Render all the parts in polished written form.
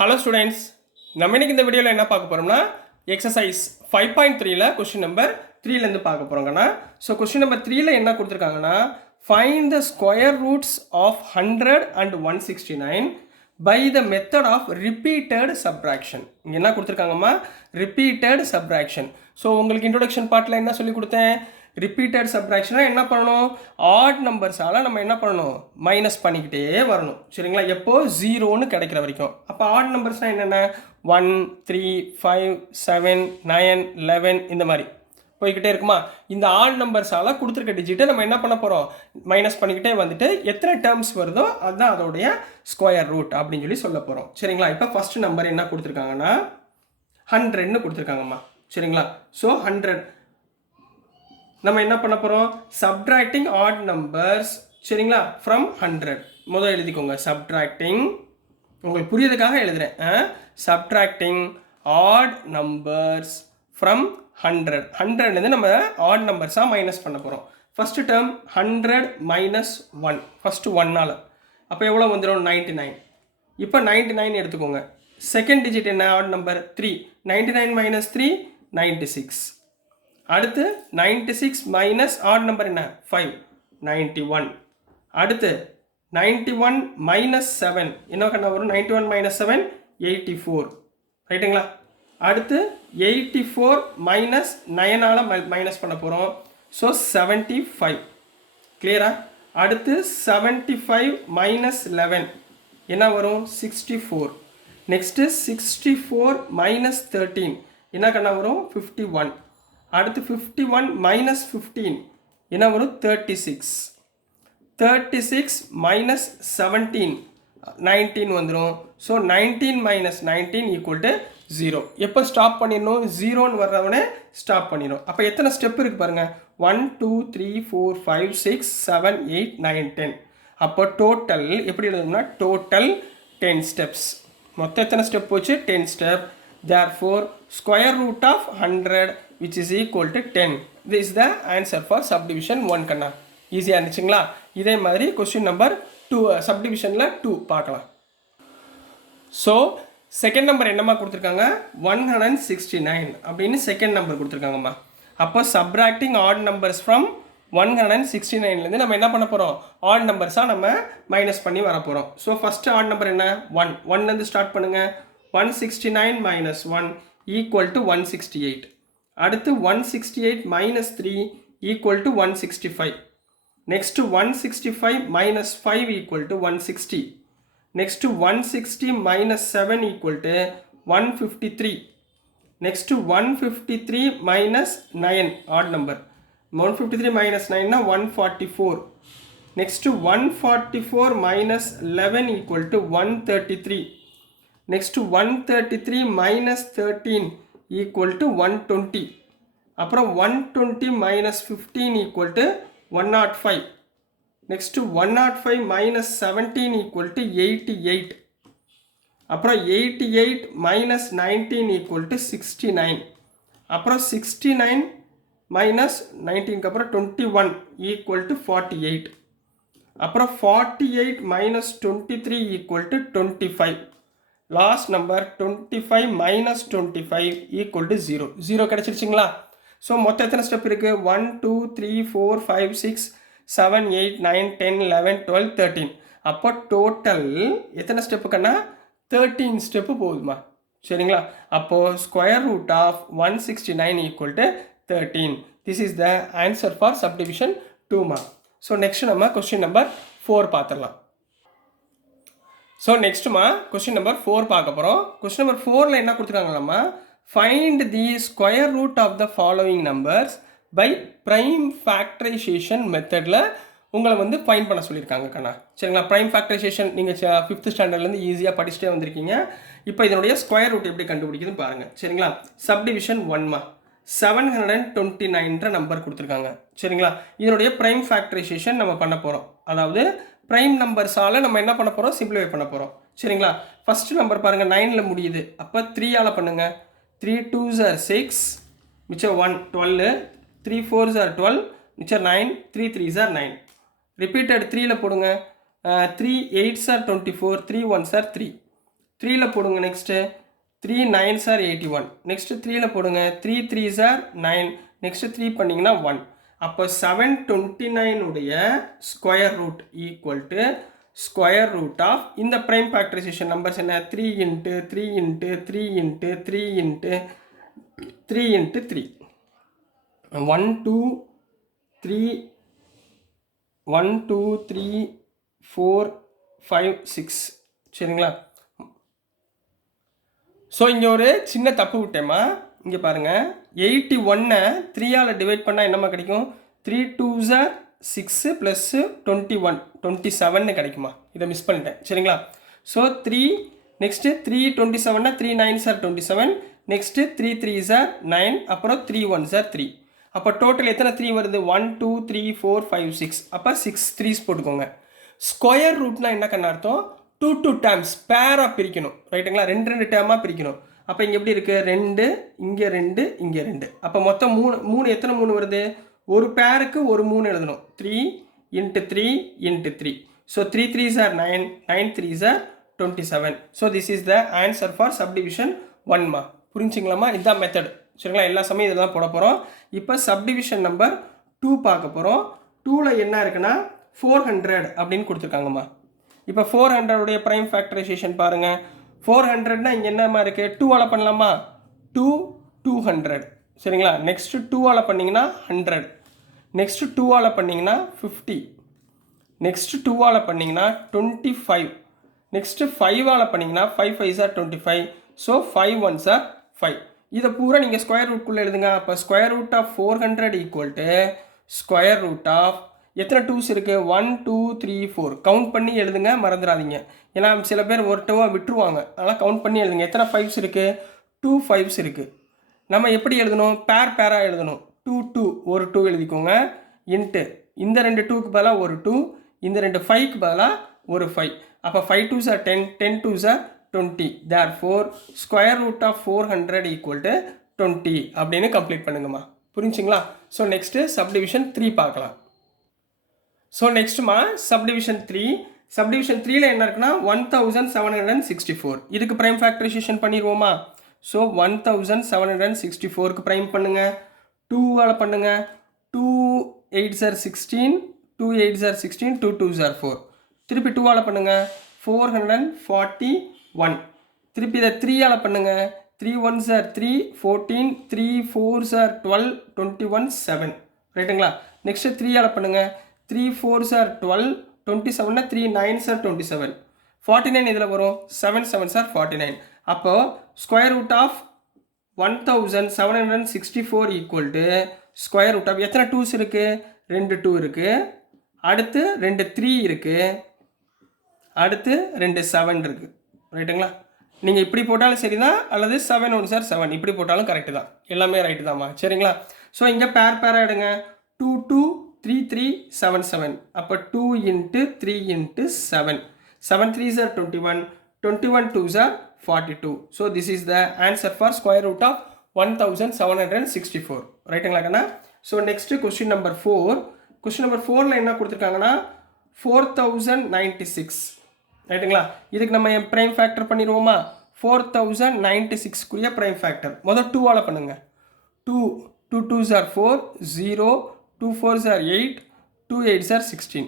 Hello students, நம்ம இன்னைக்கு இந்த வீடியோவில் என்ன பார்க்க போகிறோம்னா எக்ஸசைஸ் 5.3ல கொஸ்டின் நம்பர் 3லேருந்து பார்க்க போகிறோங்கண்ணா. ஸோ கொஸ்டின் நம்பர் 3ல என்ன கொடுத்துருக்காங்கன்னா, find the square roots of 100 and 169 by the method of repeated subtraction. இங்கே என்ன கொடுத்துருக்காங்கம்மா, ரிப்பீட்டட் சப்ராக்ஷன். ஸோ உங்களுக்கு இன்ட்ரோடக்ஷன் பார்ட்டில் என்ன சொல்லி கொடுத்தேன், ரிப்பீட்டட் சப்ராக்ஷனாக என்ன பண்ணணும், ஆட் நம்பர்ஸால் நம்ம என்ன பண்ணணும், மைனஸ் பண்ணிக்கிட்டே வரணும். சரிங்களா, எப்போ ஜீரோன்னு கிடைக்கிற வரைக்கும். அப்போ ஆட் நம்பர்ஸ்னால் என்னென்ன, 1 3 5 7 9 11 இந்த மாதிரி போய்கிட்டே இருக்குமா. இந்த ஆட் நம்பர்ஸால் கொடுத்துருக்க டிஜிட்டை நம்ம என்ன பண்ண போகிறோம், மைனஸ் பண்ணிக்கிட்டே வந்துட்டு எத்தனை டேர்ம்ஸ் வருதோ அதுதான் அதோடைய ஸ்கொயர் ரூட் அப்படின்னு சொல்லி சொல்ல போகிறோம். சரிங்களா, இப்போ ஃபஸ்ட்டு நம்பர் என்ன கொடுத்துருக்காங்கன்னா 100ன்னு கொடுத்துருக்காங்கம்மா. சரிங்களா, ஸோ 100 நம்ம என்ன பண்ண போகிறோம், சப்ட்ராக்டிங் ஆட் நம்பர்ஸ். சரிங்களா, ஃப்ரம் 100 முதல் எழுதிக்கோங்க. சப்ட்ராக்டிங், உங்களுக்கு புரியதுக்காக எழுதுகிறேன். Subtracting add numbers from 100. 100லேருந்து நம்ம ஆட் நம்பர்ஸாக மைனஸ் பண்ண போகிறோம். ஃபஸ்ட்டு டேர்ம் 100 minus 1, ஃபஸ்ட்டு 1ஆல் அப்போ எவ்வளோ வந்துடும், 99. இப்போ 99 எடுத்துக்கோங்க. செகண்ட் டிஜிட் என்ன, ஆட் நம்பர் 3. 99 minus 3 96. அடுத்து 96 மைனஸ் ஆட் நம்பர் என்ன, 5 91. அடுத்து 91 மைனஸ் 7 என்ன கண்ணா வரும், 91 மைனஸ் 7 84. ரைட்டுங்களா. அடுத்து 84 மைனஸ் 9ஆல் மைனஸ் பண்ண போகிறோம். ஸோ 75. கிளியரா. அடுத்து 75 மைனஸ் 11 என்ன வரும், 64. நெக்ஸ்ட்டு 64 மைனஸ் 13 என்ன கண்ணா வரும், 51. அடுத்து 51 மைனஸ் 15 என்ன வரும், 36. 36 மைனஸ் 17 19 வந்துடும். So 19 minus 19 equal to 0. எப்போ ஸ்டாப் பண்ணிடணும், 0ன்னு வர்றவனே ஸ்டாப் பண்ணிடும். அப்போ எத்தனை ஸ்டெப் இருக்குது பாருங்கள், 1 2 3 4 5 6 7 8 9 10. அப்போ டோட்டல் எப்படி எழுதணும்னா, டோட்டல் 10 ஸ்டெப்ஸ். மொத்தம் எத்தனை ஸ்டெப் போச்சு, 10 step. Therefore square root of 100 which is equal to 10. This is the answer for subdivision 1 கண்ணா. ஈஸியாக இருந்துச்சுங்களா. இதே மாதிரி கொஸ்டின் நம்பர் 2 சப்டிவிஷனில் 2 பார்க்கலாம். ஸோ செகண்ட் நம்பர் என்னம்மா கொடுத்துருக்காங்க, 169 அப்படின்னு செகண்ட் நம்பர் கொடுத்துருக்காங்கம்மா. அப்போ சப்ராக்டிங் ஆட் நம்பர்ஸ் ஃப்ரம் 169லேருந்து நம்ம என்ன பண்ண போகிறோம், ஆட் நம்பர்ஸாக நம்ம மைனஸ் பண்ணி வர போகிறோம். ஸோ ஃபஸ்ட்டு ஆட் நம்பர் என்ன, 1லேருந்து ஸ்டார்ட் பண்ணுங்கள். 169 minus 1 equal to 168. அடுத்து 168 minus 3 equal to 165. Next 165 minus 5 equal to 160. Next 160 minus 7 equal to 153. Next 153 minus 9 odd number. 153 minus 9 na 144. Next 144 minus 11 equal to 133. Next 133 minus 13 equal to 120. அப்புறம் 120 minus 15 equal to 105. Next 105 minus 17 equal to 88. அப்புறம் 88 minus 19 equal to 69. அப்புறம் 69 minus 19 அப்புறம் 21 equal to 48. அப்புறம் 48 minus 23 equal to 25. Last number 25 minus 25 equal to 0. 0 கிடச்சிருச்சிங்களா. So மொத்தம் எத்தனை step இருக்குது, 1 2 3 4 5 6 7 8 9 10 11 12 13. அப்போ டோட்டல் எத்தனை ஸ்டெப்புக்குன்னா 13 ஸ்டெப்பு போகுதுமா. சரிங்களா. அப்போது square root of 169 equal to 13. This is the answer for subdivision 2மா. ஸோ நெக்ஸ்ட் நம்ம கொஸ்டின் நம்பர் 4 பார்த்துடலாம். ஸோ நெக்ஸ்ட்டுமா கொஸ்டின் நம்பர் 4 பார்க்க போகிறோம். கொஸ்டின் நம்பர் 4ல் என்ன கொடுத்துருக்காங்களாம்மா, find the square root of the following numbers by prime factorisation மெத்தடில் உங்களை வந்து ஃபைண்ட் பண்ண சொல்லியிருக்காங்க கண்ணா. சரிங்களா. ப்ரைம் ஃபேக்டரைசேஷன் நீங்கள் 5th ஸ்டாண்டர்ட்லேருந்து ஈஸியாக படிச்சுட்டே வந்திருக்கீங்க. இப்போ இதனுடைய ஸ்கொயர் ரூட் எப்படி கண்டுபிடிக்குதுன்னு பாருங்கள். சரிங்களா. சப்டிவிஷன் 1மா 729 நம்பர் கொடுத்துருக்காங்க. சரிங்களா. இதனுடைய ப்ரைம் ஃபேக்டரைசேஷன் நம்ம பண்ண போகிறோம். அதாவது ப்ரைம் நம்பர்ஸால் நம்ம என்ன பண்ண போகிறோம், சிம்பிளிஃபை பண்ண போகிறோம். சரிங்களா. ஃபஸ்ட்டு நம்பர் பாருங்கள் 9ல் முடியுது. அப்போ 3ஆல் பண்ணுங்கள். 3 2s are 6, மிச்சம் 1 12, 3 4s are 12, மிச்சம் 9, 3 3s are 9. ரிப்பீட்டட் 3ல் போடுங்க. 3 8s are 24, 3 1s are 3. 3ல் போடுங்க. Next 3 9s are 81. நெக்ஸ்ட்டு 3ல் போடுங்க. 3 3s are 9. நெக்ஸ்ட்டு 3 பண்ணிங்கன்னா 1. அப்போ 729 உடைய square root equal to square root of இந்த ப்ரைம் ஃபேக்டரைசேஷன் நம்பர்ஸ் என்ன 3 into 3 into 3 into 3 into 3 into 3 1 2 3 1 2 3 4 5 6 சரிங்களா. ஸோ இங்கே ஒரு சின்ன தப்பு விட்டேம்மா. இங்கே பாருங்கள் 81 3ஆல் டிவைட் பண்ணால் என்னம்மா கிடைக்கும் 3 2s are 6 ப்ளஸ் 21 27 கிடைக்குமா. இதை மிஸ் பண்ணிட்டேன் சரிங்களா. So 3 next 3 27 3 9s are 27. Next 3 3s are 9. அப்புறம் 3 1s are 3. அப்போ டோட்டல் எத்தனை 3 வருது 1 2 3 4 5 6. அப்போ 6 3s போட்டுக்கோங்க. ஸ்கொயர் ரூட்னா என்ன கண்ணா அர்த்தம் 2 2 டேர்ம்ஸ் பேராக பிரிக்கணும் ரைட்டுங்களா. 2 2 டேர்மாக பிரிக்கணும். அப்போ இங்கே எப்படி இருக்குது 2 இங்கே 2 இங்கே 2. அப்போ மொத்தம் 3 எத்தனை 3 வருது ஒரு பேருக்கு ஒரு 3 எழுதணும் 3 into 3 into 3. So 3 3s are 9 9 3s are 27. So this is the answer for subdivision 1மா. புரிஞ்சுங்களாம்மா. இதுதான் மெத்தட் சரிங்களா. எல்லா சமயம் இதெல்லாம் போட போகிறோம். இப்போ சப்டிவிஷன் நம்பர் 2 பார்க்க போகிறோம். 2ல் என்ன இருக்குன்னா 400 அப்படின்னு கொடுத்துருக்காங்கம்மா. இப்போ 400 உடைய ப்ரைம் ஃபேக்டரைசேஷன் பாருங்கள். 400னா இங்கே என்னம்மா இருக்குது 2ஆல் பண்ணலாமா 2 200 சரிங்களா. நெக்ஸ்ட்டு 2ஆல் பண்ணிங்கன்னா 100. நெக்ஸ்ட்டு 2ஆல் பண்ணிங்கன்னா 50. நெக்ஸ்ட்டு 2ஆல் பண்ணிங்கன்னா 25. நெக்ஸ்ட்டு 5ஆல் பண்ணிங்கன்னா 5 5s are 25. So 5 1s are 5. இதை பூரா நீங்கள் ஸ்கொயர் ரூட்குள்ளே எழுதுங்க. அப்போ square root of 400 equal to square root of எத்தனை 2s இருக்குது 1 2 3 4. கவுண்ட் பண்ணி எழுதுங்க மறந்துடாதீங்க. ஏன்னா சில பேர் ஒரு 2 விட்டுருவாங்க. அதனால் கவுண்ட் பண்ணி எழுதுங்க. எத்தனை 5s இருக்குது 2 5s இருக்குது. நம்ம எப்படி எழுதணும் பேராக எழுதணும் 2 2 ஒரு 2 எழுதிக்கோங்க இன்ட்டு இந்த 2 2க்கு பதிலாக ஒரு 2 இந்த 2 5க்கு பதிலாக ஒரு 5. அப்போ 5 2s are 10 10 2s are 20. therefore square root of 400 equal to 20 அப்படின்னு கம்ப்ளீட் பண்ணுங்கம்மா. புரிஞ்சுங்களா. ஸோ நெக்ஸ்ட்டு சப்டிவிஷன் 3 பார்க்கலாம். ஸோ நெக்ஸ்ட்டுமா சப்டிவிஷன் 3. சப்டிவிஷன் 3ல் என்ன இருக்குன்னா 1764. இதுக்கு ப்ரைம் ஃபேக்டரைசேஷன் பண்ணிடுவோமா. ஸோ 1764க்கு ப்ரைம் பண்ணுங்கள் 2ஆல் பண்ணுங்கள் 2 8s are 16 2 8s are 16 2 2s are 4. திருப்பி 2ஆல் பண்ணுங்கள் 441. திருப்பி இதை 3ஆல் பண்ணுங்கள் 3 1s are 3 14 3 4s are 12 21 7 ரைட்டுங்களா. நெக்ஸ்ட்டு 3ஆல் பண்ணுங்கள் 3 4s are 12 27 3 9s are 27 49 இதில் வரும் 7 7s are 49. அப்போ square root of 1764 equal to square root of எத்தனை 2s இருக்குது 2 2 இருக்குது. அடுத்து 2 3 இருக்குது. அடுத்து 2 7 இருக்குது ரைட்டுங்களா. நீங்கள் இப்படி போட்டாலும் சரி தான் அல்லது 7 1s are 7 இப்படி போட்டாலும் கரெக்டு தான். எல்லாமே ரைட்டு தான்மா சரிங்களா. ஸோ இங்கே பேராக எடுங்க 2 2 3 3 7 7. அப்போ 2 into 3 into 7 7 3s are 21 21 2s are 42. So this is the answer for square root of 1764 ரைட்டுங்களா கண்ணா. So next question number 4. Question number 4ல் என்ன கொடுத்துருக்காங்கன்னா 4096 ரைட்டுங்களா. இதுக்கு நம்ம ப்ரைம் ஃபேக்டர் பண்ணிடுவோமா 4096க்குரிய ப்ரைம் ஃபேக்டர் முதல் 2ஆல் பண்ணுங்கள் 2 2 2s are 4 0 2 4s are 8 2 8s are 16.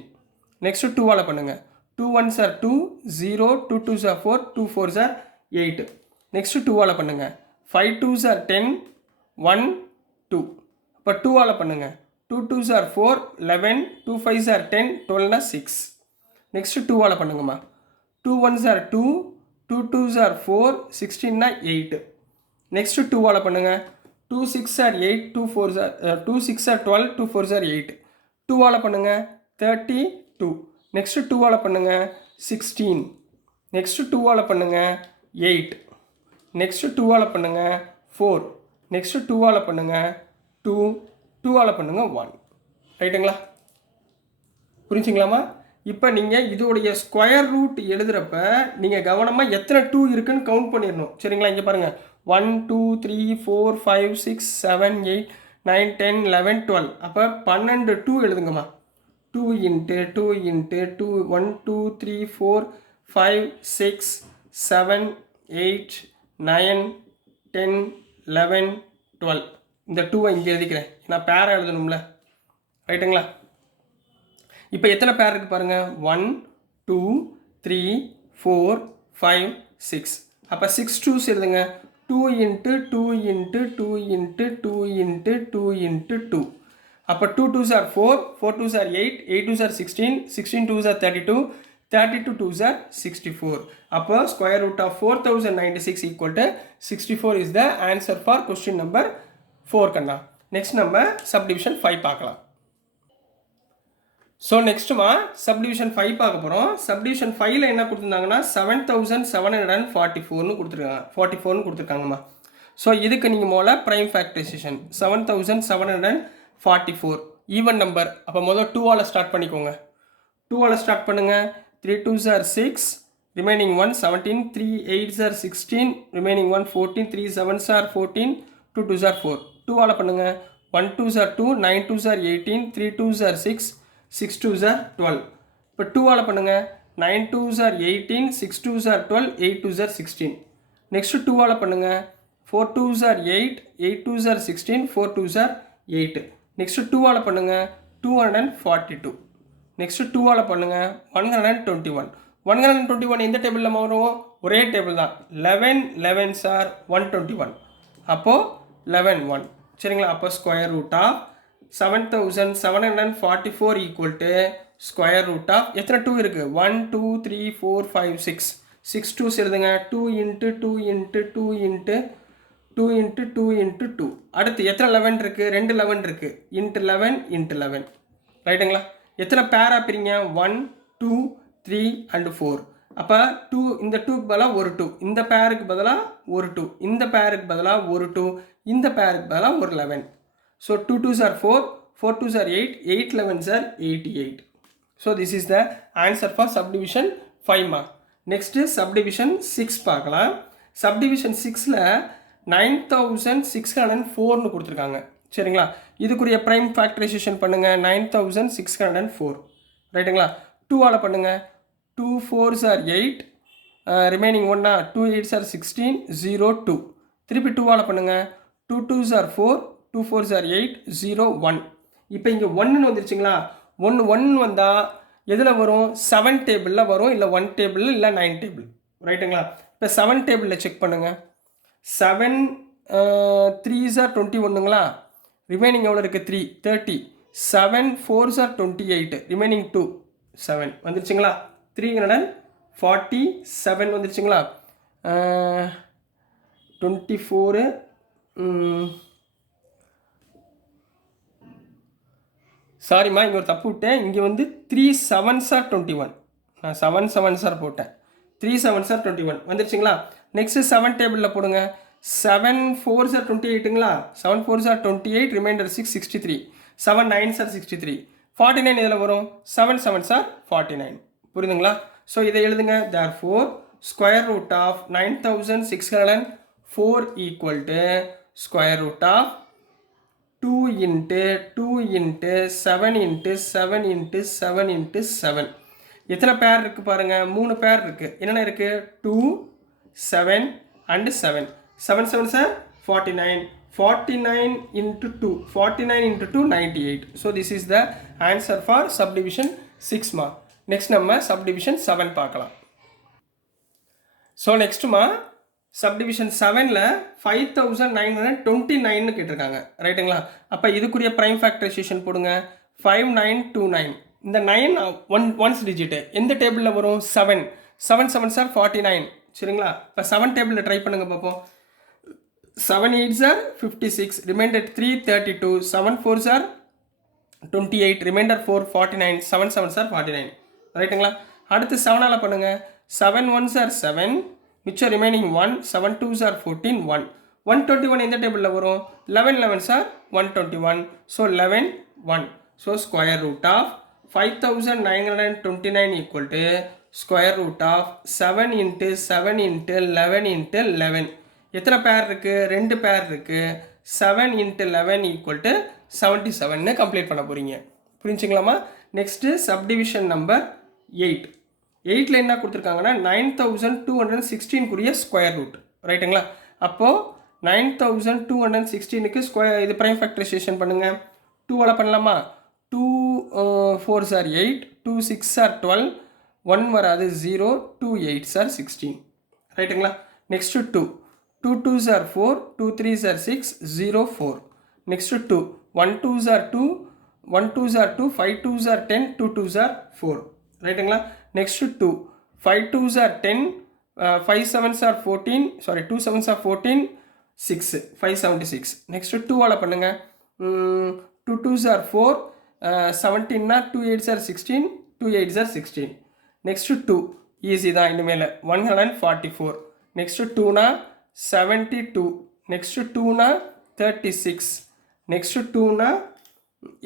Next 2ஆல் பண்ணுங்கள் 2 1s are 2 0 2 2s are 4 2 4s are 8. Next 2ஆல் பண்ணுங்கள் 5 2s are 10 1 2. இப்போ 2ஆல் பண்ணுங்கள் 2 2s are 4 11 2 5s are 10 12 6. Next 2ஆல் பண்ணுங்கம்மா 2 1s are 2 2 2s are 4 16 8. Next 2ஆல் பண்ணுங்கள் 2 6 are 8 2 4s are 2 6 are 12 2 4s are 8. 2ஆல் பண்ணுங்கள் 32. Next 2ஆல் பண்ணுங்கள் 16. Next 2ஆல் பண்ணுங்கள் 8. நெக்ஸ்ட்டு 2ஆல் பண்ணுங்கள் 4. நெக்ஸ்ட்டு 2ஆல் பண்ணுங்கள் 2 2ஆல் பண்ணுங்கள் 1 ரைட்டுங்களா. புரிஞ்சுங்களாமா. இப்போ நீங்கள் இதோடைய ஸ்கொயர் ரூட் எழுதுகிறப்ப நீங்கள் கவனமாக எத்தனை 2 இருக்குன்னு கவுண்ட் பண்ணிடணும் சரிங்களா. இங்கே பாருங்கள் 1 2 3 4 5 6 7 8 9 10 11 12. அப்போ 12 2 எழுதுங்கம்மா 2 இன்ட்டு 2 இன்ட்டு 2 1 2 3 4 5 6 7, 8, 9, 10, 11, 12. இந்த 2 இங்கே எழுதிக்கிறேன், நான் பேரை எழுதணும்ல, ரைட்டுங்களா? இப்போ எத்தனை பேர் இருக்குது பாருங்கள், 1, 2, 3, 4, 5, 6. அப்போ 6 2s எழுதுங்க, 2 into 2 into 2 into 2 into 2 into 2. அப்போ 2 2s are 4, 4 2s are 8, 8 2s are 16, 16 2s are 32, 32 2s are 64. அப்போ square root of 4096 equal to 64 is the answer for question number 4 கண்ணா. நெக்ஸ்ட் நம்ம subdivision 5 பார்க்கலாம். ஸோ நெக்ஸ்ட்டுமா சப்டிவிஷன் 5 பார்க்க போகிறோம். Subdivision 5ல் என்ன கொடுத்துருந்தாங்கன்னா 7744ன்னு கொடுத்துருக்காங்க, 44ன்னு கொடுத்துருக்காங்கம்மா. ஸோ இதுக்கு நீங்கள் முதல்ல ப்ரைம் ஃபேக்டரைசேஷன் 7744 ஈவன் நம்பர். அப்போ முதல் 2ஆல் ஸ்டார்ட் பண்ணிக்கோங்க, 2ஆல் ஸ்டார்ட் பண்ணுங்கள். 3 2s are 6, remaining 1 17, 3 8s are 16, remaining 1 14, 3 7s are 14, 2 2s are 4. 2ஆல் பண்ணுங்கள். 1 2s are 2, 9 2s are 18, 3 2s are 6, 6 2s are 12. இப்போ 2ஆல் பண்ணுங்கள். 9 2s are 18, 6 2s are 12, 8 2s are 16. Next 2ஆல் பண்ணுங்கள். 4 2s are 8, 8 2s are 16, 4 2s are 8. Next 2ஆல் பண்ணுங்கள். 242. Next 2ஆல் பண்ணுங்கள். 121. 121 எந்த டேபிளில் வரும்? ஒரே டேபிள் தான். 11 11s are 121. அப்போது 11 1. சரிங்களா? அப்போ square root of 7744 equal to square root of எத்தனை 2 இருக்குது? 1 2 3 4 5 6. 6 2s எழுதுங்க. 2 into 2 into 2 into 2 into 2 into 2. அடுத்து எத்தனை 11 இருக்குது? 2 11 இருக்குது. into 11 into 11. ரைட்டுங்களா? எத்தனை பேரா பிரிங்க? 1 2 3 and 4. அப்போ 2 இந்த 2க்கு பதிலாக ஒரு 2, இந்த பேருக்கு பதிலாக ஒரு 2, இந்த பேருக்கு பதிலாக ஒரு 2, இந்த பேருக்கு பதிலாக ஒரு 11. So 2 2s are 4, 4 2s are 8, 8 11s are 88. So this is the answer for subdivision 5 mark. Next is subdivision 6 பார்க்கலாம். Subdivision 6ல 9604ன்னு கொடுத்துருக்காங்க. சரிங்களா? இதுக்குரிய ப்ரைம் ஃபேக்டரைசேஷன் பண்ணுங்கள். 9604. ரைட்டுங்களா? 2ஆல் பண்ணுங்கள். 2 4s are 8, remaining 1 2 8s are 16, 0 2. திருப்பி 2ஆல் பண்ணுங்கள். 2 2s are 4, 2 4s are 8, 0 1. இப்போ இங்கே 1ன்னு வந்துருச்சுங்களா? 1 வந்தால் எதில் வரும்? 7 டேபிளில் வரும், இல்லை 1 டேபிளில், இல்லை 9 டேபிள். ரைட்டுங்களா? இப்போ 7 டேபிளில் செக் பண்ணுங்கள். 7 3s are 21ங்களா? ரிமைனிங் எவ்வளோ இருக்குது? 3 30. 7 4s are 28, ரிமைனிங் 2 7 வந்துருச்சுங்களா? 347 வந்துருச்சுங்களா? 24 சாரிம்மா, இங்கே ஒரு தப்பு விட்டேன். இங்கே வந்து 3 7s are 21. நான் 7 7s are போட்டேன். 3 7s are 21 வந்துருச்சுங்களா? நெக்ஸ்ட்டு 7 டேபிளில் போடுங்க. 7 4s are 28ங்களா? 7 4s are 28, reminder 6 63. 7 9s are 63. 49 இதில் வரும். 7 7s are 49. புரியுதுங்களா? ஸோ இதை எழுதுங்க. therefore square root of 9604 equal to square root of 2 into 2 into 7 into 7 into 7 into 7. எத்தனை பேர் இருக்குது பாருங்கள்? 3 பேர் இருக்குது. என்னென்ன இருக்குது? 2 7 and 7. 7 7s are 49. 49 into 2. 49 into 2 98. So this is the answer for subdivision 6 mark. Next நம்ம subdivision 7 பார்க்கலாம். So next மா சப்டிவிஷன் 7ல் 5929ன்னு கேட்டிருக்காங்க. ரைட்டுங்களா? அப்போ இதுக்குரிய ப்ரைம் ஃபேக்டரைசேஷன் போடுங்க. 5929. இந்த 9 ஒன்ஸ் டிஜிட்டு எந்த டேபிளில் வரும்? 7 7 7s are 49. சரிங்களா? இப்போ 7 டேபிளில் ட்ரை பண்ணுங்க பார்ப்போம். 7 8s are 56, reminder 3 32, 7 4s are 28, reminder 4 49, 7 7s are 49. ரைட்டுங்களா? அடுத்து 7ஆல் பண்ணுங்கள். 7 1s are 7, மிச்சம் ரிமைனிங் 1, 7 2s are 14, 1. 121 எந்த டேபிளில் வரும்? 11 11s are 121. So 11 1. So square root of 5929 equal to square root of 7 into 7 into 11 into 11. எத்தனை பேர் இருக்குது? 2 பேர் இருக்குது. 7 into 11 ஈக்குவல் டு 77ன்னு கம்ப்ளீட் பண்ண போகிறீங்க. புரிஞ்சுங்களாமா? Next subdivision number 8. 8ல் என்ன கொடுத்துருக்காங்கன்னா 9216 ஸ்கொயர் ரூட் ரைட்டுங்களா. அப்போது 9216க்கு ஸ்கொயர் இது ப்ரைம் ஃபேக்டரைசேஷன் பண்ணுங்கள். 2ஆல் பண்ணலாமா? 2 4s are 8, 2 6s are 12, 1 வராது 0, 2 8s are 16 ரைட்டுங்களா. Next 2 2s are 4, 3s are 6, 0 4. Next 2 2s are 2, 2s are 2, 2s are 10, 2s are 4 ரைட்டுங்களா. Next 2s are 10, 7s are 14, 7s are 14, 6 576. Next 2ஆல் பண்ணுங்கள். 2s are 4, 17னா 2 8s are 16, 2 8s are 16. Next 2 easy தான் இனிமேல் 144. Next 2னா 72. Next 2னா 36. Next 2னா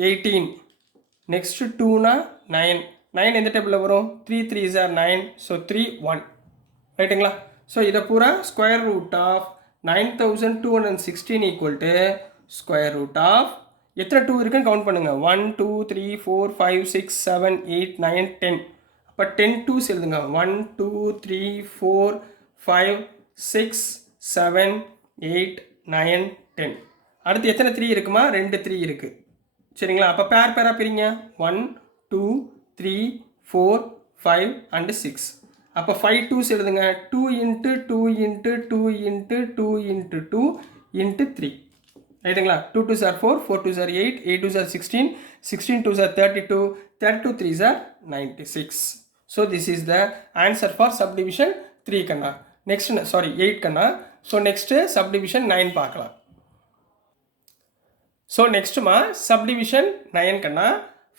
18. Next 2னா 9. 9 எந்த டேபிளில் வரும்? 3 3s are 9, so 3 1 ரைட்டுங்களா. So இதை பூரா square root of 9216 equal to square root of எத்தனை 2 இருக்குன்னு கவுண்ட் பண்ணுங்கள். 1 2 3 4 5 6 7 8 9 10. அப்போ 10 2s எழுதுங்க. 1 2 3 4 5 6 7 8 9 10. அடுத்து எத்தனை 3 இருக்குமா? 2 3 இருக்குது சரிங்களா. அப்போ பேராக பிரிங்க. 1 2 3 4 5 and 6. அப்போ 5 2s எழுதுங்க. 2 into 2 into 2 into 2 into 2 into 3 ரைட்டுங்களா. 2 2s are 4, 4 2s are 8, 8 2s are 16, 16 2s are 32, 32 3s are 96. So this is the answer for subdivision 3 Kanna. Next 8 Kanna. So next subdivision 9 பார்க்கலாம். ஸோ நெக்ஸ்ட்டுமா subdivision 9 கண்ணா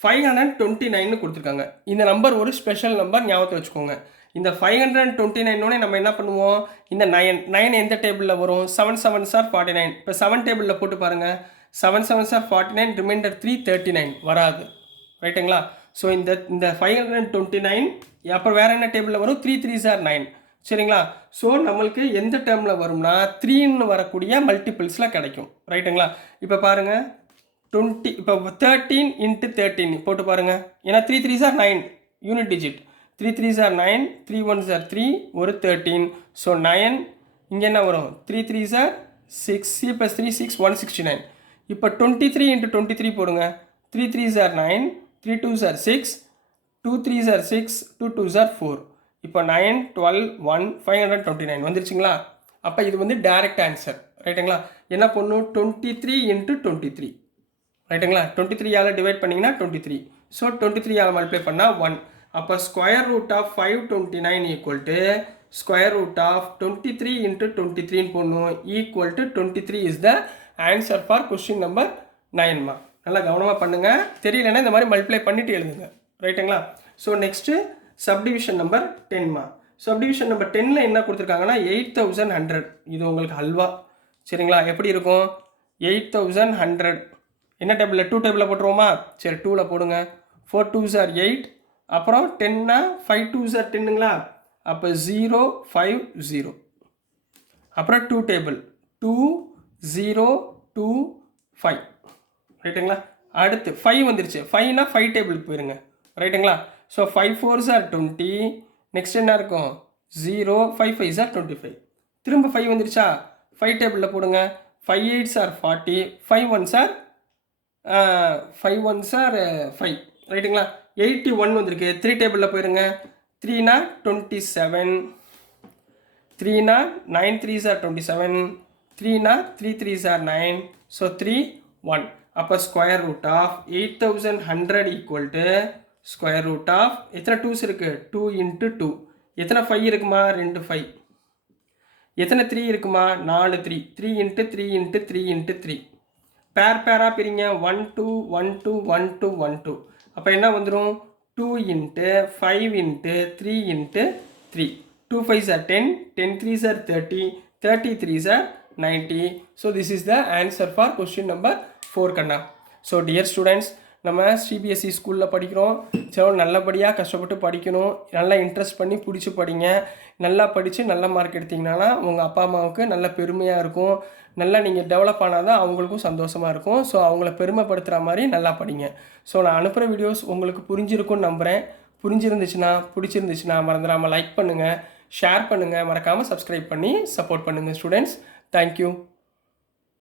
529 கொடுத்துருக்காங்க. இந்த number ஒரு special number ஞாபகத்தை வச்சுக்கோங்க. இந்த 529 நம்ம என்ன பண்ணுவோம்? இந்த 9 எந்த டேபிளில் வரும்? 7 7s are 49. இப்போ 7 டேபிளில் போட்டு பாருங்கள். 7 7s are 49, ரிமைண்டர் 3 39 வராது ரைட்டுங்களா. ஸோ இந்த 529 அப்புறம் வேறு என்ன டேபிளில் வரும்? 3 3s are 9 சரிங்களா. ஸோ நம்மளுக்கு எந்த டேர்மில் வரும்னா 3ன்னு வரக்கூடிய மல்டிபிள்ஸில் கிடைக்கும் ரைட்டுங்களா. இப்போ பாருங்கள் 20 இப்போ 13 into 13 போட்டு பாருங்கள். ஏன்னா 3 3s are 9 unit digit. 3 3s are 9, 3 1s are 3, ஒரு 13. ஸோ 9 இங்கே என்ன வரும்? 3 3s are 6, c plus 3 6 169. இப்போ 23 into 23 போடுங்க. 3 3s are 9, 3 2s are 6, 2 3s are 6, 2 2s are 4. இப்போ 9 12 1 529 வந்துருச்சுங்களா. அப்போ இது வந்து டைரக்ட் ஆன்சர் ரைட்டுங்களா. என்ன பண்ணும்? 23 into 23 ரைட்டுங்களா. 23ஆல் டிவைட் பண்ணிங்கன்னா 23. ஸோ 23ஆல் மல்டிப்ளை பண்ணால் 1. அப்போ square root of 529 equal to square root of 23 into 23 போடணும் equal to 23 is the answer for question number 9மா. நல்லா கவனமாக பண்ணுங்கள். தெரியலன்னா இந்த மாதிரி மல்டிப்ளை பண்ணிவிட்டு எழுதுங்க ரைட்டுங்களா. ஸோ நெக்ஸ்ட்டு சப்டிவிஷன் நம்பர் 10மா. சப்டிவிஷன் நம்பர் 10ல் என்ன கொடுத்துருக்காங்கன்னா 8100. இது உங்களுக்கு ஹல்வா சரிங்களா. எப்படி இருக்கும்? 8100 என்ன டேபிளில்? 2 டேபிளில் போட்டுருவோமா? சரி 2ல் போடுங்க. 4 2s are 8, அப்புறம் 10னா 5 2s are 10ங்களா. அப்போ 0 5 0. அப்புறம் 2 டேபிள் 2 0 2 5 ரைட்டுங்களா. அடுத்து 5 வந்துருச்சு. 5னா 5 டேபிளுக்கு போயிருங்க ரைட்டுங்களா. So 5 4s are 20. நெக்ஸ்ட் என்ன இருக்கும்? 0 5 5s are 25. திரும்ப 5 வந்துருச்சா? 5 டேபிளில் போடுங்க. 5 8s are 40, 5 1s are 5 ரைட்டுங்களா. 81 வந்திருக்கு. 3 டேபிளில் போயிருங்க. 3னா 27, 3னா 9 3s are 27, 3னா 3 3s are 9, ஸோ 3 1. அப்போ square root of 8100 equal to square root of எத்தனை 2s இருக்குது? 2 into 2. எத்தனை 5 இருக்குமா? 2 5. எத்தனை 3 இருக்குமா? 4 3. 3 into 3 into 3 into 3. பேராக பிரிங்க. 1 2 1 2 1 2 1 2. அப்போ என்ன வந்துடும்? 2 into 5 into 3 into 3. 2 5s are 10, 10 3s are 30, 30 3s are 90. So this is the answer for question number 4 கண்ணா. So dear students, நம்ம சிபிஎஸ்சி ஸ்கூலில் படிக்கிறோம். சரி நல்லபடியாக கஷ்டப்பட்டு படிக்கணும். நல்லா இன்ட்ரெஸ்ட் பண்ணி பிடிச்சி படிங்க. நல்லா படித்து நல்ல மார்க் எடுத்திங்கன்னா உங்கள் அப்பா அம்மாவுக்கு நல்ல பெருமையாக இருக்கும். நல்லா நீங்கள் டெவலப் ஆனால் தான் அவங்களுக்கும் சந்தோஷமாக இருக்கும். ஸோ அவங்கள பெருமைப்படுத்துகிற மாதிரி நல்லா படிங்க. ஸோ நான் அனுப்புகிற வீடியோஸ் உங்களுக்கு புரிஞ்சிருக்கும்னு நம்புகிறேன். புரிஞ்சிருந்துச்சுன்னா பிடிச்சிருந்துச்சுன்னா மறந்துடாமல் லைக் பண்ணுங்கள், ஷேர் பண்ணுங்கள், மறக்காமல் சப்ஸ்கிரைப் பண்ணி சப்போர்ட் பண்ணுங்கள் ஸ்டூடெண்ட்ஸ். தேங்க்யூ.